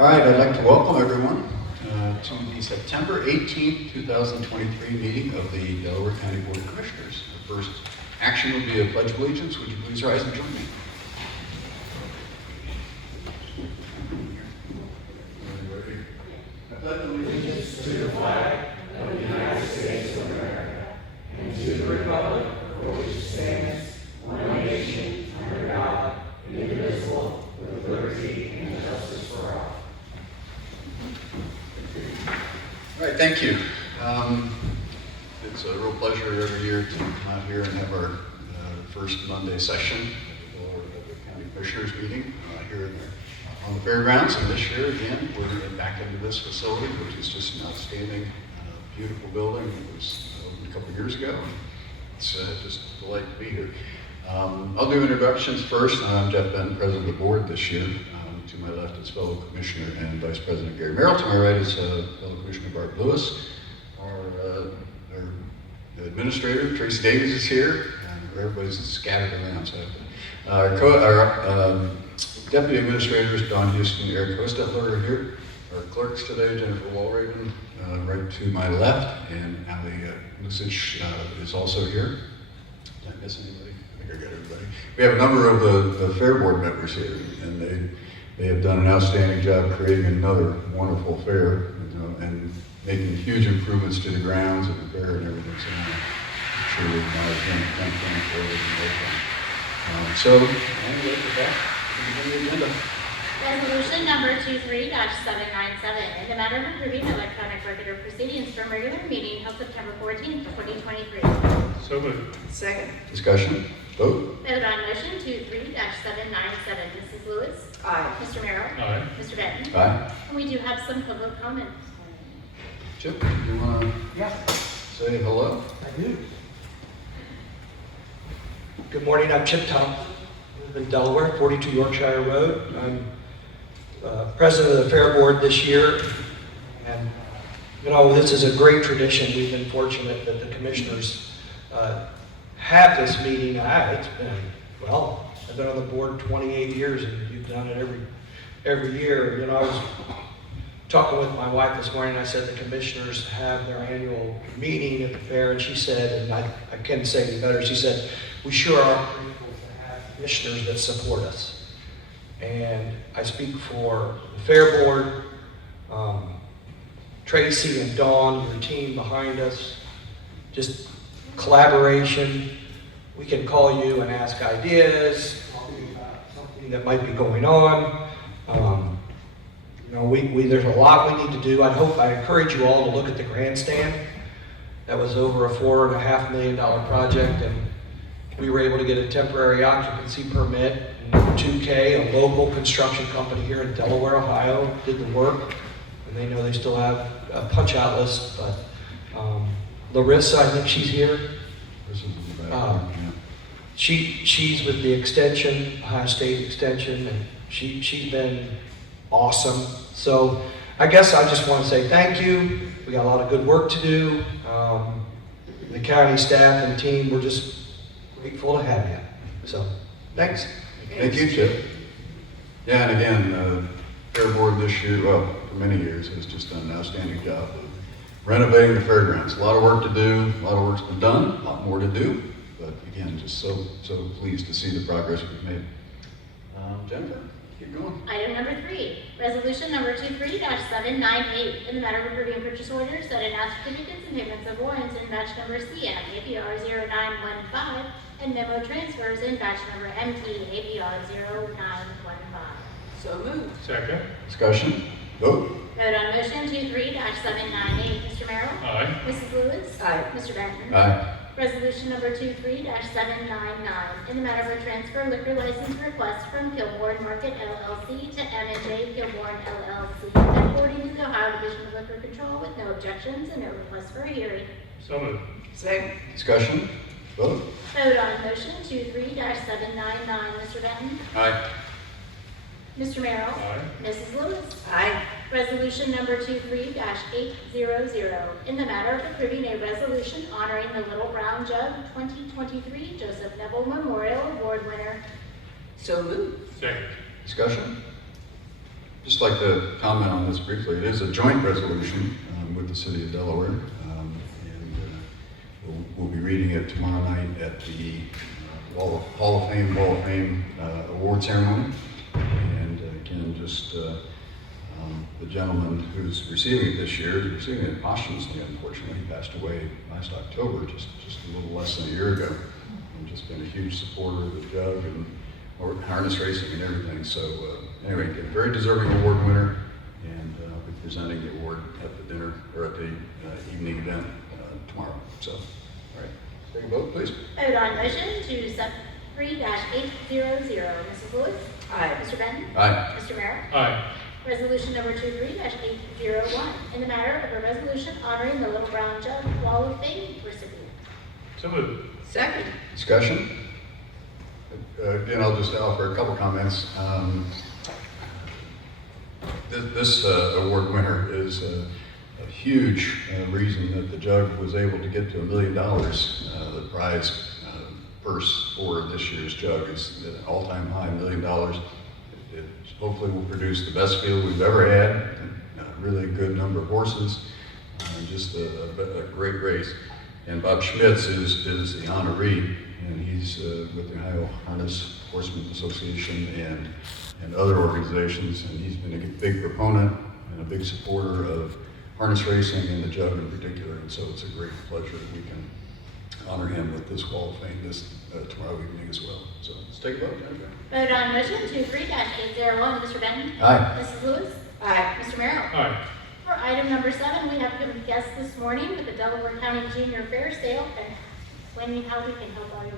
All right, I'd like to welcome everyone to the September 18th, 2023 meeting of the Delaware County Board of Commissioners. The first action would be a pledge of allegiance. Would you please rise and join me? I pledge allegiance to the flag of the United States of America and to the republic for which it stands, one nation, under God, indivisible, with liberty and justice for all. All right, thank you. It's a real pleasure every year to come out here and have our first Monday session of the County Commissioners meeting here on the fairgrounds. And this year, again, we're back into this facility, which is just an outstanding, beautiful building. It was opened a couple years ago. It's just a delight to be here. I'll do introductions first. I'm Jeff Benton, President of the Board this year. To my left is fellow Commissioner and Vice President Gary Merrill. To my right is fellow Commissioner Bart Lewis. Our Administrator, Tracy Davies, is here. Everybody's scattered around. So our Deputy Administrators, Don Houston and Eric Hostetler, are here. Our clerks today, Jennifer Walraven, right to my left, and Ali Lucic is also here. Did I miss anybody? I think I got everybody. We have a number of the Fair Board members here, and they have done an outstanding job creating another wonderful fair, and making huge improvements to the grounds and the fair and everything. So I'm sure we can thank them for everything they've done. So, anyway, with that, we begin the agenda. Resolution number 23-797, in the matter of approving electronic record of proceedings from regular meeting held September 14th, 2023. So moved. Second. Discussion. Vote. Vote on motion 23-797. Mrs. Lewis. Aye. Mr. Merrill. Aye. Mr. Benton. Aye. And we do have some public comments. Chip, you want to say hello? I do. Good morning, I'm Chip Thompson. I live in Delaware, 42 Yorkshire Road. I'm president of the Fair Board this year. And, this is a great tradition. We've been fortunate that the commissioners have this meeting. It's been, I've been on the board 28 years, and you've done it every year. I was talking with my wife this morning, I said the commissioners have their annual meeting at the fair, and she said, and I can't say any better, she said, we sure are grateful to have commissioners that support us. And I speak for the Fair Board, Tracy and Dawn, your team behind us, just collaboration. We can call you and ask ideas, about something that might be going on. There's a lot we need to do. I encourage you all to look at the grandstand. That was over a $4.5 million project, and we were able to get a temporary occupancy permit. And 2K, a local construction company here in Delaware, Ohio, did the work, and they know they still have a punch-out list. But Larissa, I think she's here. This is in the back. She's with the extension, Ohio State Extension, and she's been awesome. So I guess I just want to say thank you. We got a lot of good work to do. The county staff and team, we're just grateful to have you. So thanks. Thank you, Chip. Yeah, and again, Fair Board this year, for many years, has just done an outstanding job of renovating the fairgrounds. A lot of work to do, a lot of work's been done, a lot more to do. But again, just so pleased to see the progress we've made. Jennifer, keep going. Item number 3, resolution number 23-798, in the matter of approving purchase orders, setting out certificates and payments of warrants in batch number CM APR 0915 and memo transfers in batch number MT APR 0915. So moved. Second. Discussion. Vote. Vote on motion 23-798. Mr. Merrill. Aye. Mrs. Lewis. Aye. Mr. Benton. Aye. Resolution number 23-799, in the matter of a transfer liquor license request from Kilbourne Market LLC to M&J Kilbourne LLC, and forwarding to the Ohio Division of Liquor Control with no objections and no request for a hearing. So moved. Second. Discussion. Vote. Vote on motion 23-799. Mr. Benton. Aye. Mr. Merrill. Aye. Mrs. Lewis. Aye. Resolution number 23-800, in the matter of approving a resolution honoring the Little Brown Jug 2023 Joseph Neville Memorial Award winner. So moved. Second. Discussion. Just like to comment on this briefly. It is a joint resolution with the City of Delaware, and we'll be reading it tomorrow night at the Hall of Fame award ceremony. And again, just the gentleman who's receiving it this year is receiving it posthumously. Unfortunately, he passed away last October, just a little less than a year ago. And just been a huge supporter of the jug and harness racing and everything. So anyway, a very deserving award winner, and I'll be presenting the award at the dinner or at the evening event tomorrow. So, all right, take a vote, please. Vote on motion to set 3-800. Mrs. Lewis? Aye. Mr. Benton? Aye. Mr. Merrill? Aye. Resolution number 23-801, in the matter of a resolution honoring the Little Brown Jug Wall of Fame recipient. So moved. Second. Discussion? Again, I'll just offer a couple comments. This award winner is a huge reason that the jug was able to get to $1 million. The prize purse for this year's jug is an all-time high, $1 million. It hopefully will produce the best field we've ever had, a really good number of horses, just a great race. And Bob Schmitz is the honoree, and he's with the Ohio Harness Horsemen Association and other organizations, and he's been a big proponent and a big supporter of harness racing and the jug in particular, and so it's a great pleasure that we can honor him with this Wall of Fame this tomorrow evening as well. So let's take a vote. Jennifer. Vote on motion to 3-801. Mr. Benton? Aye. Mrs. Lewis? Aye. Mr. Merrill? Aye. For item number 7, we have a guest this morning with the Delaware County Junior Fair Sale and explaining how we can help all you.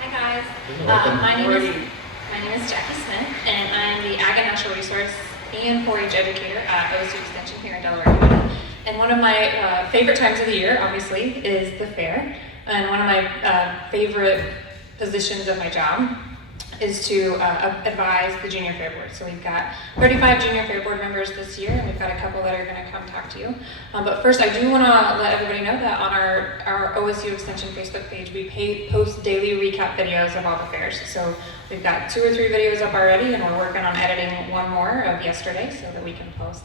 Hi guys, Welcome. my name is Jackie Smith, and I'm the Ag and Natural Resource and 4-H educator at OSU Extension here in Delaware County. And one of my favorite times of the year, obviously, is the fair. And one of my favorite positions of my job is to advise the Junior Fair Board. So we've got 35 Junior Fair Board members this year, and we've got a couple that are going to come talk to you. But first, I do want to let everybody know that on our OSU Extension Facebook page, we post daily recap videos of all the fairs. So we've got 2 or 3 videos up already, and we're working on editing one more of yesterday so that we can post.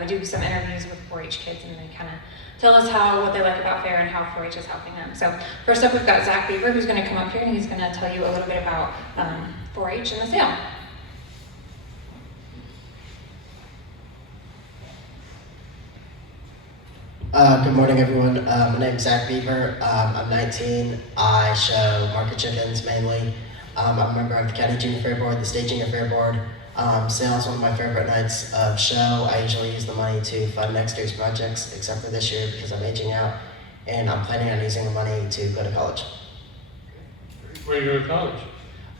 We do some interviews with 4-H kids, and they kind of tell us what they like about fair and how 4-H is helping them. So first up, we've got Zach Beaver, who's going to come up here, and he's going to tell you a little bit about 4-H and the sale. Good morning, everyone. My name is Zach Beaver. I'm 19. I show market chickens mainly. I'm a member of the County Junior Fair Board, the State Junior Fair Board. Sales is one of my favorite nights of show. I usually use the money to fund next year's projects, except for this year because I'm aging out, and I'm planning on using the money to go to college. Where are you going to college?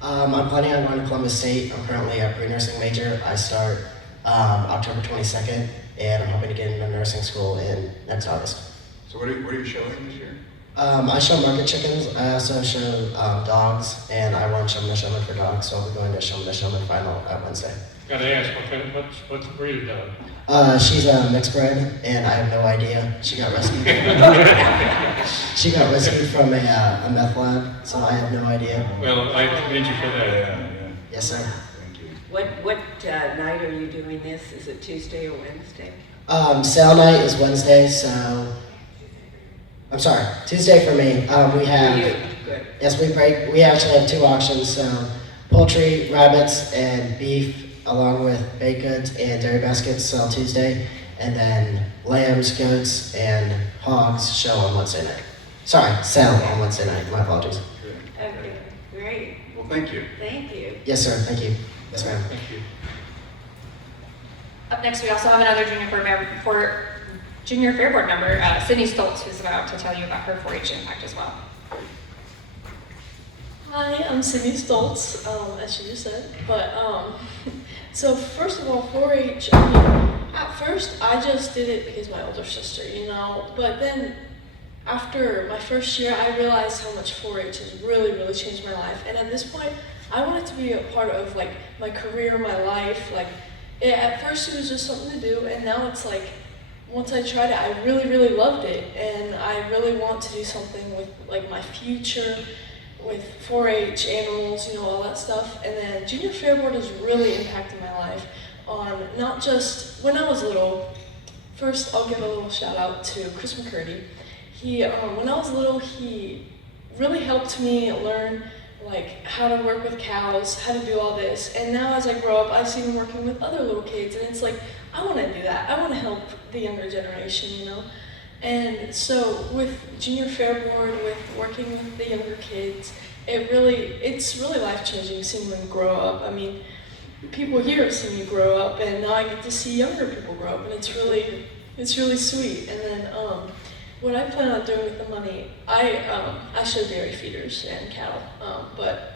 I'm planning on going to Columbus State. I'm currently a pre-nursing major. I start October 22nd, and I'm hoping to get into nursing school in next August. So what are you showing this year? I show market chickens. I also show dogs, and I won Showman to Showman for dogs, so I'll be going to Showman to Showman final at Wednesday. Got to ask, what's the breed of dog? She's a mixed bred, and I have no idea. She got rescued. She got rescued from a meth lab, so I have no idea. Well, I commend you for that. Yeah. Yes, sir. Thank you. What night are you doing this? Is it Tuesday or Wednesday? Sale night is Wednesday, so I'm sorry, Tuesday for me. We have. You. Good. Yes, we actually have 2 auctions, so poultry, rabbits, and beef, along with baked goods and dairy baskets sell Tuesday, and then lambs, goats, and hogs show on Wednesday night. Sorry, sell on Wednesday night, my apologies. Good. Okay, great. Well, thank you. Thank you. Yes, sir, thank you. Yes, ma'am. Thank you. Up next, we also have another Junior Fair Board member, Sydney Stoltz, who's about to tell you about her 4-H impact as well. Hi, I'm Sydney Stoltz, as she just said. But so first of all, 4-H. I mean, at first I just did it because my older sister, But then after my first year, I realized how much 4-H has really, really changed my life. And at this point, I want it to be a part of my career, my life. At first it was just something to do, and now it's once I tried it, I really, really loved it, and I really want to do something with my future, with 4-H, animals, all that stuff. And then Junior Fair Board has really impacted my life on not just when I was little. First, I'll give a little shout out to Chris McCurdy. He, when I was little, he really helped me learn like how to work with cows, how to do all this. And now as I grow up, I see him working with other little kids, and it's like, I want to do that. I want to help the younger generation, And so with Junior Fair Board, with working with the younger kids, it's really life-changing seeing them grow up. I mean, people here have seen me grow up, and now I get to see younger people grow up, and it's really sweet. And then what I plan on doing with the money, I show dairy feeders and cattle, but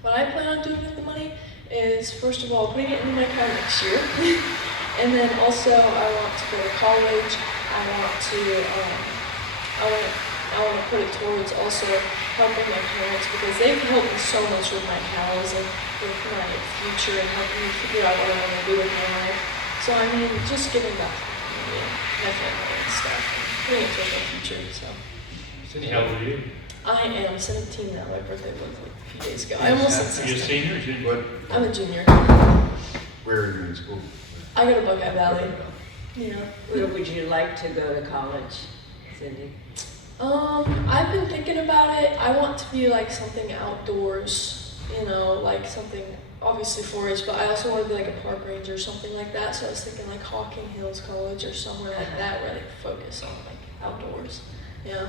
what I plan on doing with the money is, first of all, putting it into my car next year, and then also I want to go to college. I want to put it towards also helping my parents, because they've helped me so much with my cows and with my future and helping me figure out what I want to do with my life. So I mean, just giving back to the community, my family and stuff, putting it towards my future. So. Cindy, how old are you? I am 17 now. My birthday was like a few days ago. I almost said Are you a 16. senior or junior? I'm a junior. Where are you in school? I go to Buckeye Valley. Yeah. Where would you like to go to college, Cindy? I've been thinking about it. I want to be like something outdoors, like something obviously 4-H, but I also want to be like a park ranger or something like that. So I was thinking like Hawking Hills College or somewhere like that where they focus on like outdoors. Yeah.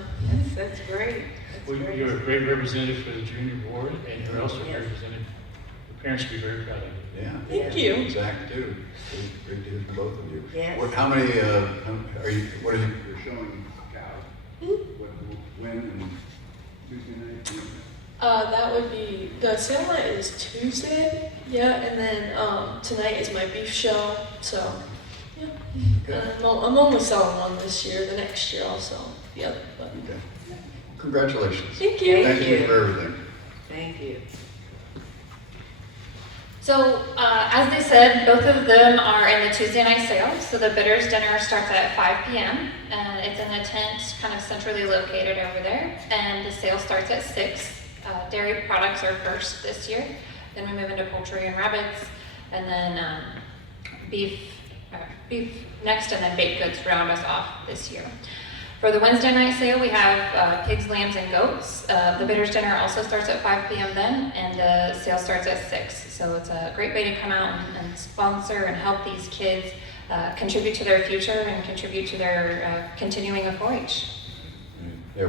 That's great. Well, you're a great representative for the junior board, and you're also a representative. Your parents should be very proud of you. Yeah. Thank you. Zach, too. Great to hear from both of you. Yes. How many, are you, what are you, you're showing cows? When and Tuesday night? That would be, the sale night is Tuesday, yeah, and then tonight is my beef show, so, yeah. Okay. I'm only selling one this year, the next year I'll sell the other, but. Okay. Congratulations. Thank you. Thank you for everything. Thank you. So, as they said, both of them are in the Tuesday night sale. So the bidders dinner starts at 5 p.m. It's in a tent kind of centrally located over there. And the sale starts at 6. Dairy products are first this year. Then we move into poultry and rabbits. And then beef next, and then baked goods round us off this year. For the Wednesday night sale, we have pigs, lambs, and goats. The bidders dinner also starts at 5 p.m. then, and the sale starts at 6. So it's a great way to come out and sponsor and help these kids contribute to their future and contribute to their continuing of 4-H. Yeah,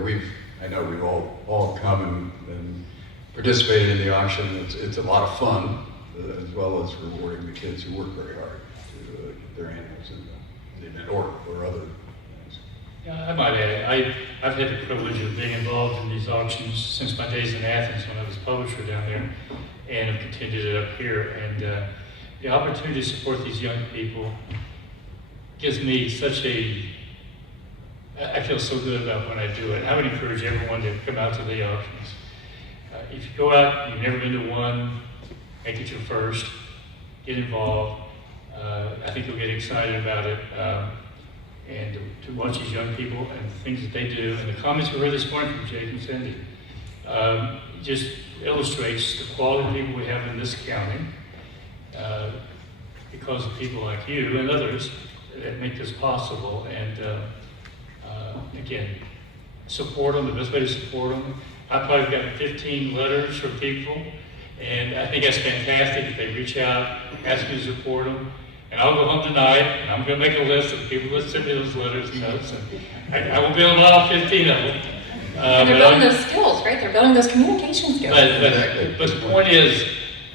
I know we've all come and participated in the auction. It's a lot of fun, as well as rewarding the kids who work very hard to get their animals in the event or other things. Yeah, I might add, I've had the privilege of being involved in these auctions since my days in Athens when I was publisher down there, and have continued it up here. And the opportunity to support these young people gives me I feel so good about when I do it. I would encourage everyone to come out to the auctions. If you go out, you've never been to one, make it your first, get involved. I think you'll get excited about it. And to watch these young people and the things that they do, and the comments we heard this morning from Jake and Cindy, just illustrates the quality of people we have in this county, because of people like you and others that make this possible. And again, support them, the best way to support them. I've probably gotten 15 letters from people, and I think that's fantastic if they reach out, ask me to support them. And I'll go home tonight, and I'm going to make a list of people that sent me those letters and notes, and I won't be able to allow 15 of them. And they're building those skills, right? They're building those communication skills. But the point is,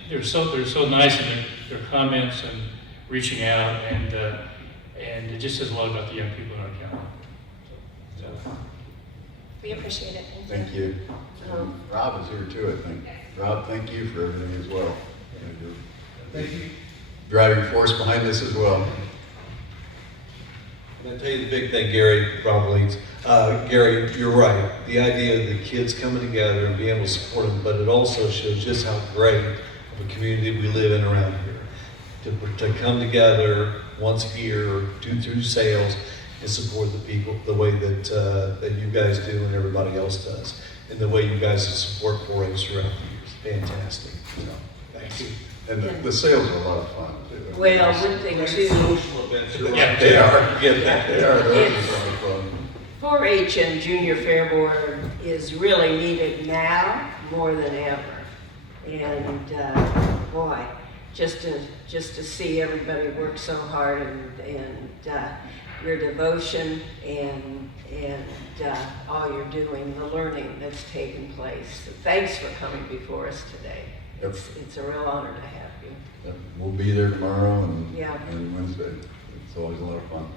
they're so nice in their comments and reaching out, and it just says a lot about the young people in our county. So. We appreciate it. Thank you. Rob is here too, I think. Rob, thank you for everything as well. Thank you. Driving force behind this as well. And I tell you the big thing, Gary, Rob leads. Gary, you're right. The idea of the kids coming together and being able to support them, but it also shows just how great of a community we live in around here. To come together once a year, do through sales, and support the people the way that you guys do and everybody else does. and the way you guys support 4-H throughout the years. Fantastic. So, thank you. And the sales are a lot of fun, too. Well, one thing too, Social events. Yeah, They are. Get that. They are, those It's- are a lot of fun. 4-H and Junior Fair Board is really needed now more than ever. And boy, just to see everybody work so hard and your devotion and all you're doing, the learning that's taken place. So thanks for coming before us today. Yep. It's a real honor to have you. Yep, we'll be there tomorrow and Yeah. Wednesday. It's always a lot of fun.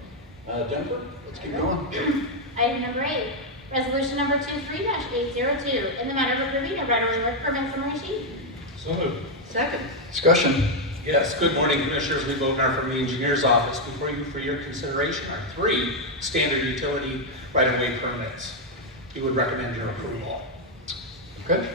Jennifer, let's keep going. Item number 8, resolution number 23-802, in the matter of approving a right-of-way work permit summary sheet. So moved. Second. Discussion. Yes, good morning, Commissioners. We vote now from the Engineer's Office before you for your consideration are 3 standard utility right-of-way permits. We would recommend your approval. Okay,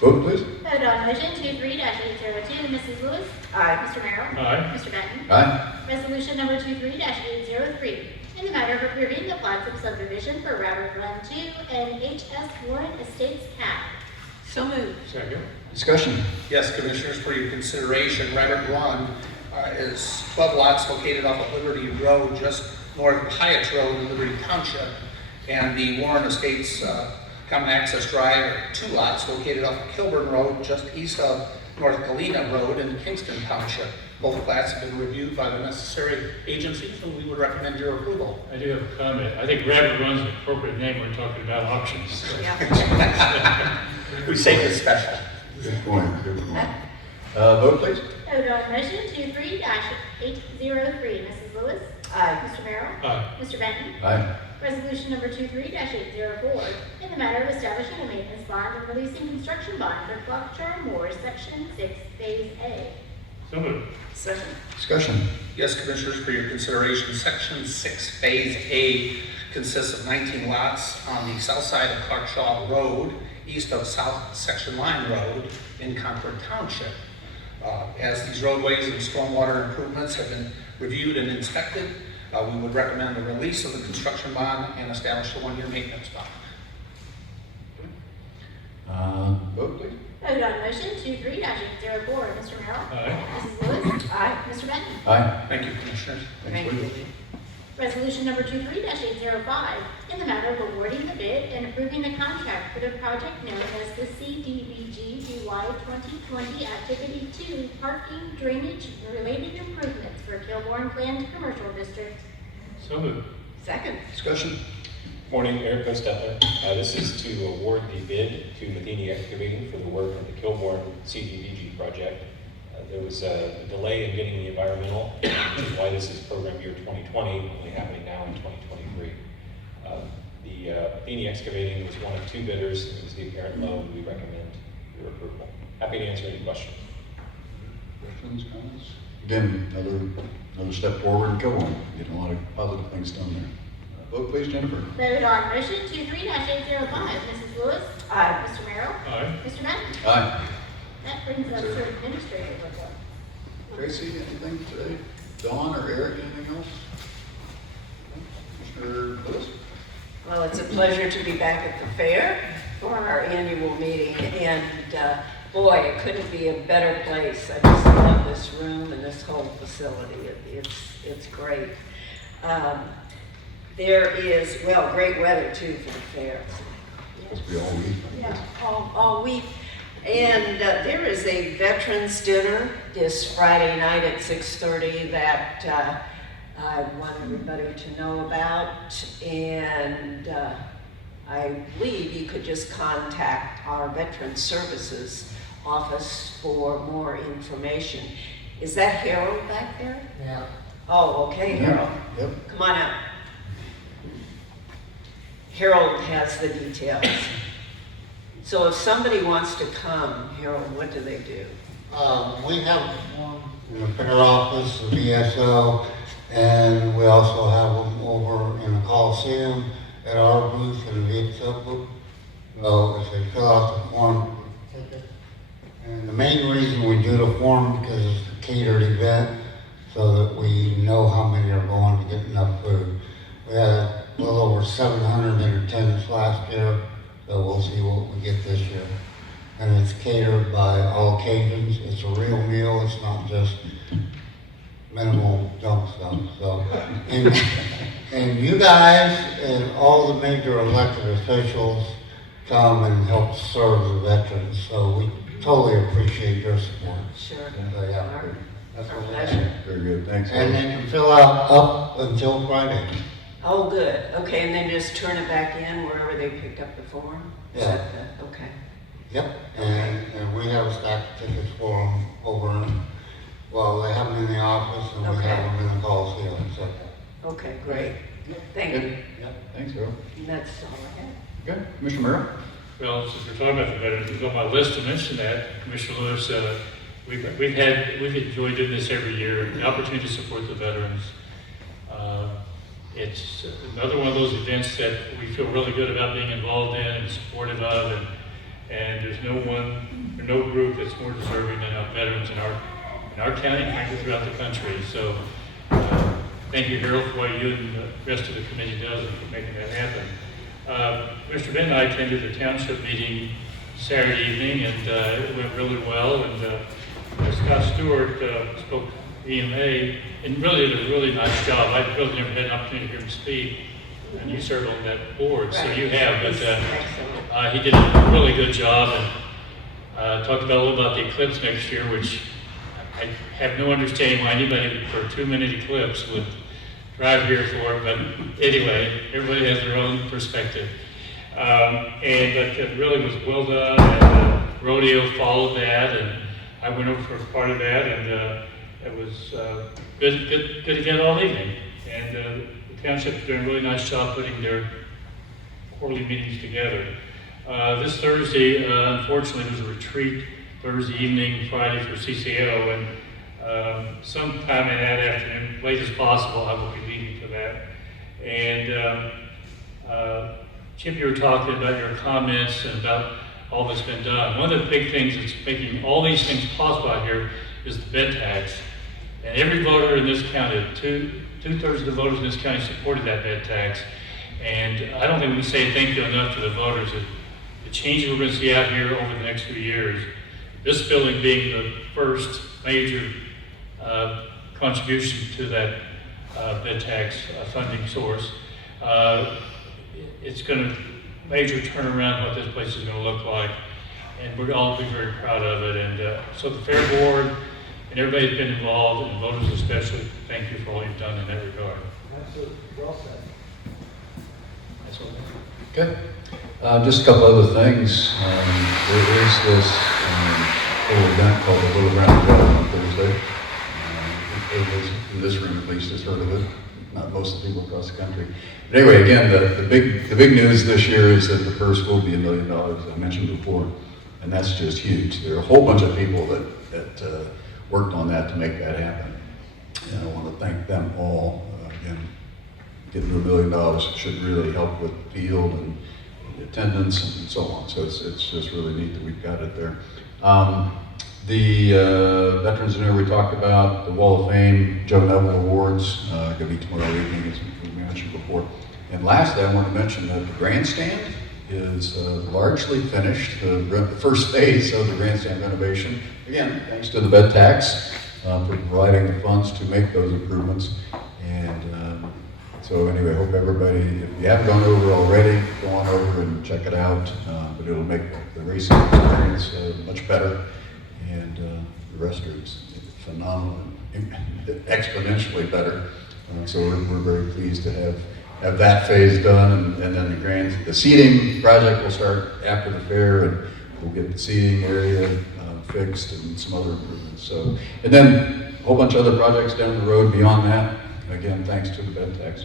vote please. Vote on motion 23-802, Mrs. Lewis. Aye. Mr. Merrill. Aye. Mr. Benton. Aye. Resolution number 23-803, in the matter of approving the plats of subdivision for Robert Run 2 and H.S. Warren Estates Cap. So moved. Second. Discussion. Yes, Commissioners, for your consideration, Rabbit Run is 12 lots located off of Liberty Road, just north of Hyatt Road in Liberty Township. And the Warren Estates Common Access Drive are 2 lots located off of Kilburn Road, just east of North Galena Road in Kingston Township. Both plats have been reviewed by the necessary agencies, and we would recommend your approval. I do have a comment. I think Rabbit Run's an appropriate name when we're talking about auctions. Yeah. We say it's special. Good point, good point. Vote please. Vote on motion 23-803, Mrs. Lewis. Aye. Mr. Merrill. Aye. Mr. Benton. Aye. Resolution number 23-804, in the matter of establishing a maintenance bond and releasing construction bond for Clock Charm Moore, Section 6, Phase A. So moved. Second. Discussion. Yes, Commissioners, for your consideration, Section 6, Phase A consists of 19 lots on the south side of Clarkshaw Road, east of South Section Line Road in Concord Township. As these roadways and stormwater improvements have been reviewed and inspected, we would recommend the release of the construction bond and establish a 1-year maintenance bond. Vote please. Vote on motion 23-804, Mr. Merrill. Aye. Mrs. Lewis. Aye. Mr. Benton. Aye. Thank you, Commissioners. Thank Thanks, you. Lee. Resolution number 23-805, in the matter of awarding the bid and approving the contract for the project known as the CDBG BY 2020 Activity 2 Parking Drainage Related Improvements for Kilbourne Planned Commercial District. So moved. Second. Discussion. Morning, Eric Kostetler. This is to award the bid to Matheny Excavating for the work on the Kilbourne CDBG project. There was a delay in getting the environmental, which is why this is program year 2020, only happening now in 2023. The Matheny Excavating was one of 2 bidders. It was the apparent low, and we recommend your approval. Happy to answer any questions. Questions, comments? Again, another step forward in Kilbourne. Getting a lot of positive things done there. Vote please, Jennifer. Vote on motion 23-805, Mrs. Lewis. Aye. Mr. Merrill. Aye. Mr. Benton. Aye. That brings us to administrative report. Tracy, anything today? Dawn or Eric, anything else? Commissioner Lewis? Well, it's a pleasure to be back at the fair for our annual meeting, and boy, it couldn't be a better place. I just love this room and this whole facility. It's great. There is, well, great weather too for the fair. Must be all week. Yeah, all week. And there is a veterans dinner this Friday night at 6:30 that I want everybody to know about. And I believe you could just contact our Veterans Services office for more information. Is that Harold back there? Yeah. Oh, okay, Harold. Yep. Come on out. Harold has the details. So if somebody wants to come, Harold, what do they do? We have one in the fair office, the VSO, and we also have them over in the Coliseum at our booth in the VSO booth. So if they fill out the form, and the main reason we do the form because it's a catered event, so that we know how many are going to get enough food. We had a little over 700 in attendance last year, So we'll see what we get this year. And it's catered by all occasions. It's a real meal. It's not just minimal junk stuff. So, and you guys and all the major elected officials come and help serve the veterans. So we totally appreciate your support. Sure. So, yeah, that's Our what we pleasure. have. Very good, thanks. And they can fill out up until Friday. Oh, good. Okay, and then just turn it back in wherever they picked up the form? Is Yeah. that the- Okay. Yep, and we have a stack of tickets for them over in, well, they have them in the office and we Okay. have them in the Coliseum, so. Okay, great. Thank you. Good, yeah, thanks, Earl. And that's all I have. Good, Commissioner Merrill? Well, since we're talking about the veterans, it's on my list to mention that, Commissioner Lewis, we've enjoyed doing this every year, the opportunity to support the veterans. It's another one of those events that we feel really good about being involved in and supportive of, and there's no group that's more deserving than our veterans in our county and frankly throughout the country. So thank you, Harold, for what you and the rest of the committee does and for making that happen. Mr. Ben and I attended the township meeting Saturday evening, and it went really well. And Scott Stewart spoke EMA and really did a really nice job. I've really never had an opportunity to hear him speak, and you served on that board, so you have. But Excellent. he did a really good job, and talked about a little about the eclipse next year, which I have no understanding why anybody for a 2-minute eclipse would drive here for it. But anyway, everybody has their own perspective. But it really was well done, and rodeo followed that, and I went over for a part of that, and it was good event all evening. And the township is doing a really nice job putting their quarterly meetings together. This Thursday, unfortunately, there's a retreat Thursday evening, Friday for CCO, and sometime in that afternoon, late as possible, I will be leaving for that. And Chip, you were talking about your comments and about all that's been done. One of the big things that's making all these things possible out here is the bed tax. And every voter in this county, two-thirds of the voters in this county supported that bed tax. And I don't think we can say thank you enough to the voters. The changes we're going to see out here over the next few years, this building being the first major contribution to that bed tax funding source, it's going to major turn around what this place is going to look like, and we're all be very proud of it. And so the Fair Board and everybody that's been involved, and voters especially, thank you for all you've done in that regard. Absolutely, well said. That's all. Good. Just a couple other things. There is this little event called the Little Round Table on Thursday. Everybody's in this room at least has heard of it. Not most of the people across the country. But anyway, again, the big news this year is that the purse will be $1 million, as I mentioned before, and that's just huge. There are a whole bunch of people that worked on that to make that happen, and I want to thank them all. Again, getting to $1 million should really help with the field and attendance and so on. So it's just really neat that we've got it there. The Veterans Dinner we talked about, the Wall of Fame, Joe Neville Awards, going to be tomorrow evening, as we mentioned before. And lastly, I want to mention that the grandstand is largely finished. The first phase of the grandstand renovation, again, thanks to the bed tax for providing the funds to make those improvements. And so anyway, I hope everybody, if you haven't gone over already, go on over and check it out. But it'll make the racing experience much better. And the restrooms, phenomenal, exponentially better. So we're very pleased to have that phase done, and then the seating project will start after the fair, and we'll get the seating area fixed and some other improvements. So, and then a whole bunch of other projects down the road beyond that. Again, thanks to the bed tax.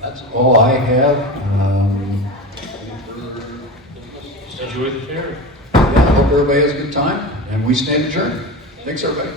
That's all I have. Just enjoy the fair. Yeah, I hope everybody has a good time, and we stand adjourned. Thanks, everybody.